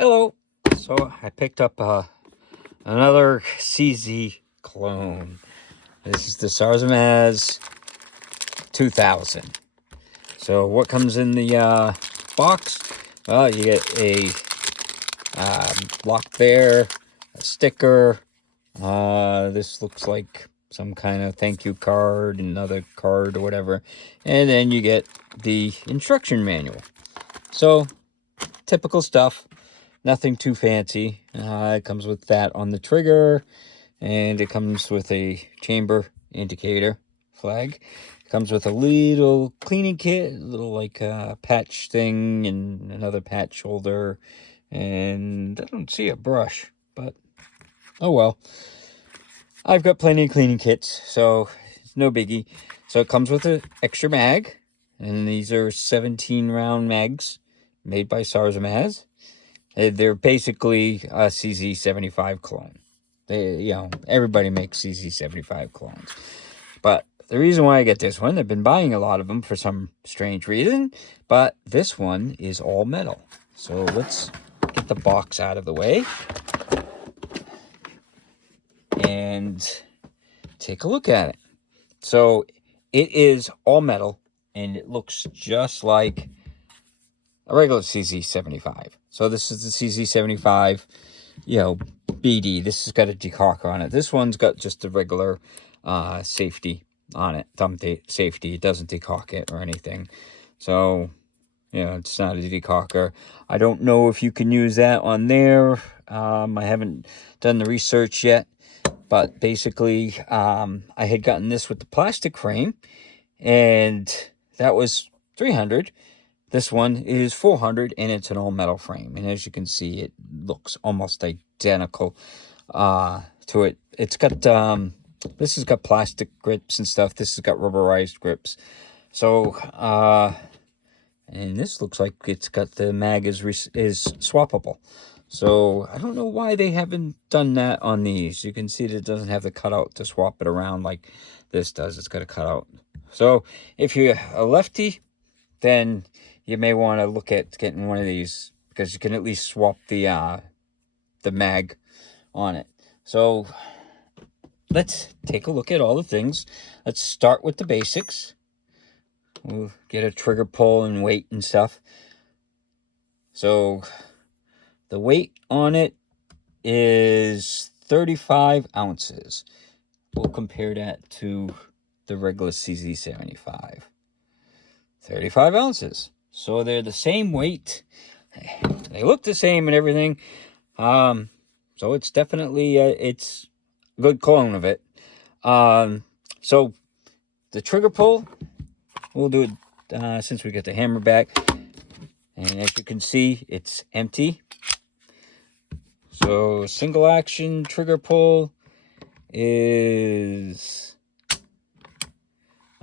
Hello. So I picked up another CZ clone. This is the Sarsilmaz 2000. So what comes in the box? Well, you get a lock there, a sticker. This looks like some kind of thank you card, another card or whatever. And then you get the instruction manual. So typical stuff. Nothing too fancy. It comes with that on the trigger, and it comes with a chamber indicator flag. It comes with a little cleaning kit, a little like patch thing, and another patch holder. And I don't see a brush, but oh well. I've got plenty of cleaning kits, so it's no biggie. So it comes with an extra mag, and these are 17 round mags made by Sarsilmaz. They're basically a CZ75 clone. Everybody makes CZ75 clones. But the reason why I get this one, I've been buying a lot of them for some strange reason, but this one is all metal. So let's get the box out of the way and take a look at it. So it is all metal, and it looks just like a regular CZ75. So this is the CZ75, BD. This has got a decocker on it. This one's got just a regular safety on it, thumb safety. It doesn't decock it or anything. So, it's not a decocker. I don't know if you can use that on there. I haven't done the research yet. But basically, I had gotten this with the plastic frame, and that was $300. This one is $400, and it's an all-metal frame. And as you can see, it looks almost identical to it. It's got, this has got plastic grips and stuff. This has got rubberized grips. So, and this looks like it's got the mag is swappable. So, I don't know why they haven't done that on these. You can see that it doesn't have the cutout to swap it around like this does. It's got a cutout. So, if you're a lefty, then you may want to look at getting one of these, because you can at least swap the mag on it. So let's take a look at all the things. Let's start with the basics. We'll get a trigger pull and weight and stuff. So the weight on it is 35 ounces. We'll compare that to the regular CZ75. 35 ounces. So they're the same weight. They look the same and everything. So it's definitely, it's a good clone of it. So the trigger pull, we'll do it since we got the hammer back. And as you can see, it's empty. So single action trigger pull is,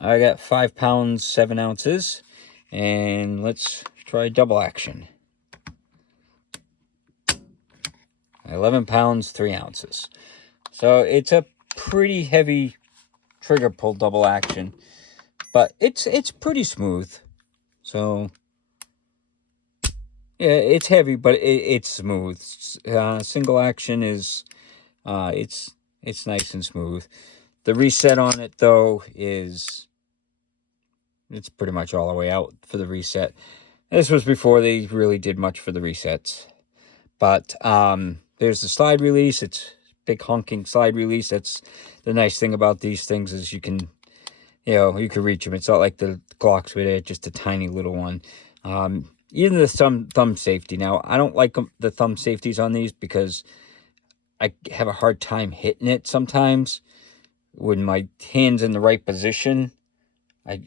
I got 5 pounds, 7 ounces. And let's try double action. 11 pounds, 3 ounces. So it's a pretty heavy trigger pull double action, but it's pretty smooth. So yeah, it's heavy, but it's smooth. Single action is it's nice and smooth. The reset on it though is, it's pretty much all the way out for the reset. This was before they really did much for the resets. But there's the slide release. It's big honking slide release. That's the nice thing about these things, is you can reach them. It's not like the Glocks where they're just a tiny little one. Even the thumb safety. Now, I don't like the thumb safeties on these because I have a hard time hitting it sometimes. When my hand's in the right position, I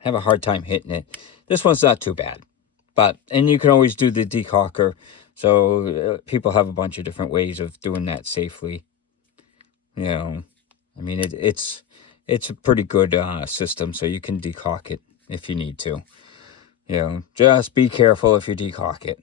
have a hard time hitting it. This one's not too bad. And you can always do the decocker. So people have a bunch of different ways of doing that safely. I mean, it's a pretty good system, so you can decock it if you need to. Just be careful if you decock it.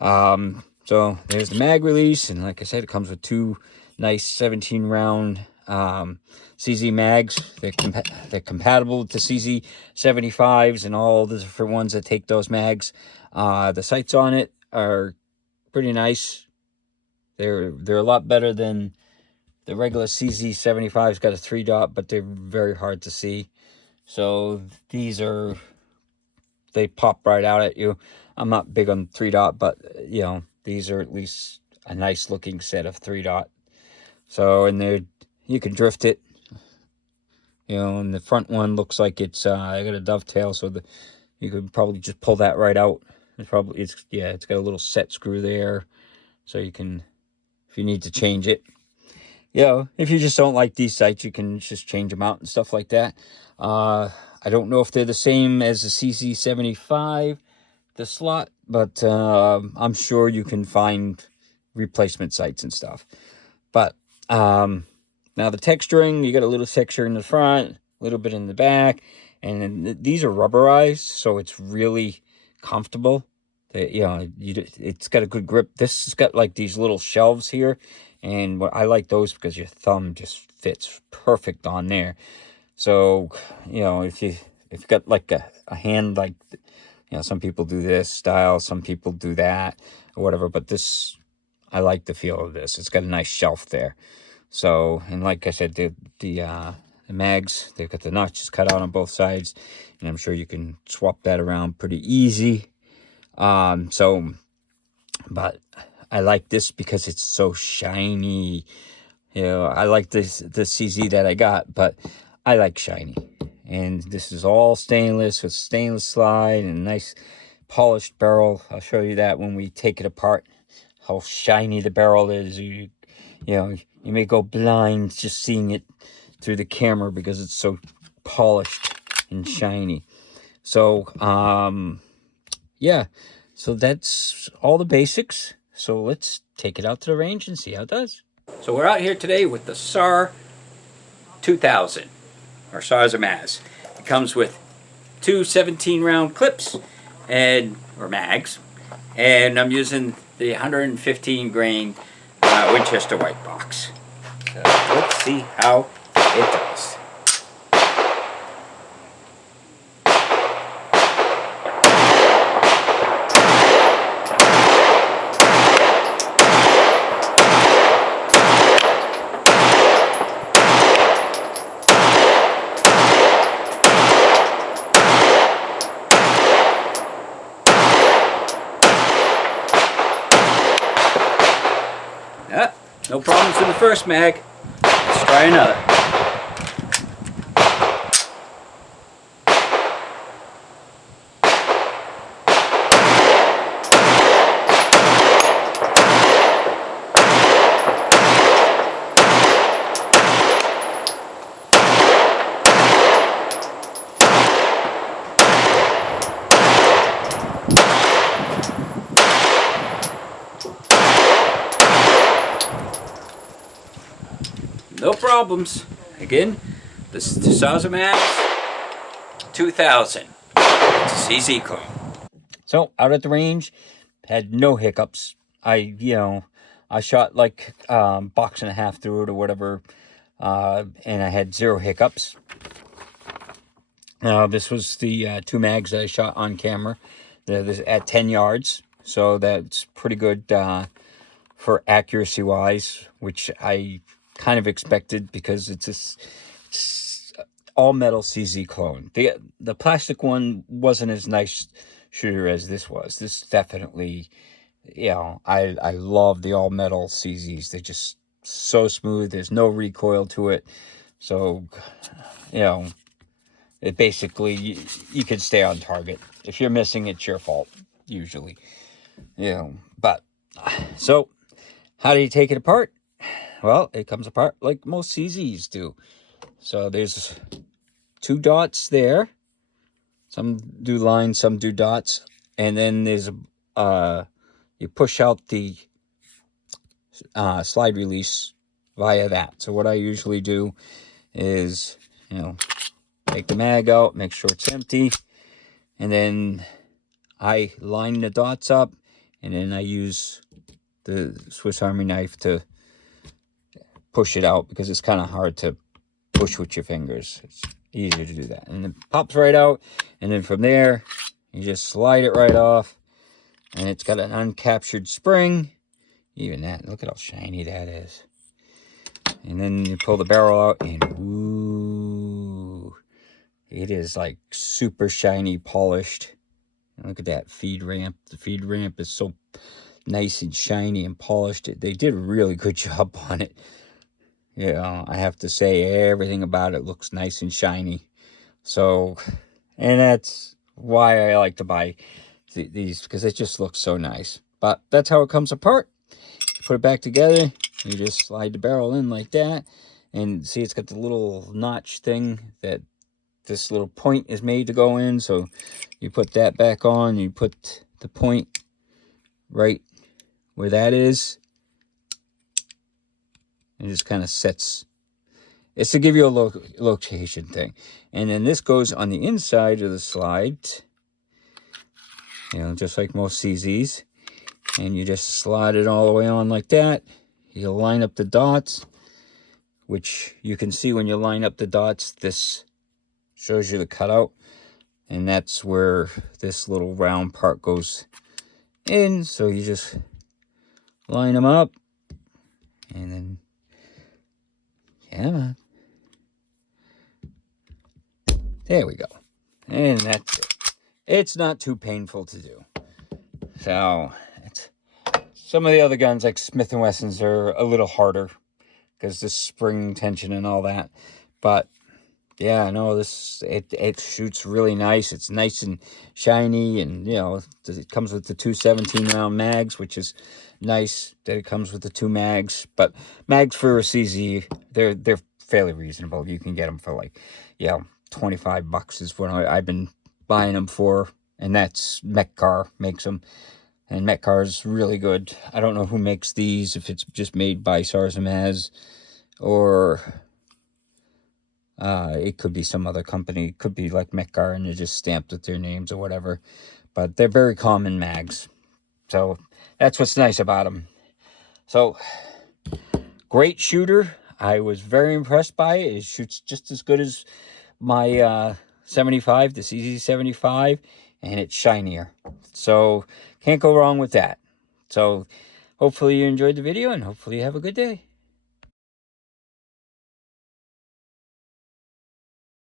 So there's the mag release, and like I said, it comes with 2 nice 17 round CZ mags. They're compatible with the CZ75s and all the different ones that take those mags. The sights on it are pretty nice. They're a lot better than the regular CZ75's got a 3-dot, but they're very hard to see. So these are, they pop right out at you. I'm not big on 3-dot, but you know, these are at least a nice looking set of 3-dot. So, and they're, you can drift it. You know, and the front one looks like it's I got a dovetail, so you could probably just pull that right out. It's probably, yeah, it's got a little set screw there, so you can, if you need to change it. You know, if you just don't like these sights, you can just change them out and stuff like that. I don't know if they're the same as the CZ75, the slot, but I'm sure you can find replacement sights and stuff. But now the texturing, you got a little texture in the front, a little bit in the back, and these are rubberized, so it's really comfortable. You know, it's got a good grip. This has got like these little shelves here, and I like those because your thumb just fits perfect on there. So, you know, if you've got like a hand like, you know, some people do this style, some people do that, or whatever, but this, I like the feel of this. It's got a nice shelf there. So, and like I said, the mags, they've got the notches cut out on both sides, and I'm sure you can swap that around pretty easy. So, but I like this because it's so shiny. You know, I like the CZ that I got, but I like shiny. And this is all stainless with stainless slide and nice polished barrel. I'll show you that when we take it apart, how shiny the barrel is. You know, you may go blind just seeing it through the camera because it's so polished and shiny. So, yeah, so that's all the basics. So let's take it out to the range and see how it does. So we're out here today with the SAR 2000, or Sarsilmaz. It comes with two 17-round clips or mags, and I'm using the 115 grain Winchester white box. So let's see how it does. No problems with the first mag. Let's try another. No problems. Again, this is the Sarsilmaz 2000. It's a CZ clone. So, out at the range, had no hiccups. I shot like box and a half through it or whatever, and I had 0 hiccups. This was the 2 mags that I shot on camera. They're at 10 yards, so that's pretty good for accuracy-wise, which I kind of expected because it's all metal CZ clone. The plastic one wasn't as nice shooter as this was. This definitely, you know, I love the all metal CZs. They're just so smooth. There's no recoil to it. So, you know, it basically, you can stay on target. If you're missing, it's your fault, usually. You know, but, so, how do you take it apart? Well, it comes apart like most CZs do. So there's 2 dots there. Some do lines, some do dots. And then there's you push out the slide release via that. So what I usually do is, you know, take the mag out, make sure it's empty, and then I line the dots up, and then I use the Swiss Army knife to push it out because it's kind of hard to push with your fingers. It's easier to do that. And it pops right out, and then from there, you just slide it right off, And it's got an uncaptured spring. Even that, look at how shiny that is. And then you pull the barrel out and ooh, it is like super shiny, polished. And look at that feed ramp. The feed ramp is so nice and shiny and polished. They did a really good job on it. Yeah, I have to say everything about it looks nice and shiny. So, and that's why I like to buy these, because it just looks so nice. But that's how it comes apart. You put it back together. You just slide the barrel in like that. And see, it's got the little notch thing that this little point is made to go in. So you put that back on. You put the point right where that is. It just kind of sets. It's to give you a location thing. And then this goes on the inside of the slide. You know, just like most CZs. And you just slide it all the way on like that. You line up the dots, which you can see when you line up the dots. This shows you the cutout. And that's where this little round part goes in. So you just line them up. And then, yeah, man. There we go. And that's it. It's not too painful to do. So, some of the other guns like Smith & Wessons are a little harder because the spring tension and all that. But yeah, no, it shoots really nice. It's nice and shiny, and you know, it comes with the two 17-round mags, which is nice that it comes with the two mags. But mags for a CZ, they're fairly reasonable. You can get them for like, yeah, $25 is what I've been buying them for, and that's Metcar makes them. And Metcar is really good. I don't know who makes these, if it's just made by Sarsilmaz, or it could be some other company. It could be like Metcar and they're just stamped with their names or whatever. But they're very common mags. So that's what's nice about them. So, great shooter. I was very impressed by it. It shoots just as good as my 75, the CZ75, and it's shinier. So, can't go wrong with that. So, hopefully you enjoyed the video, and hopefully you have a good day.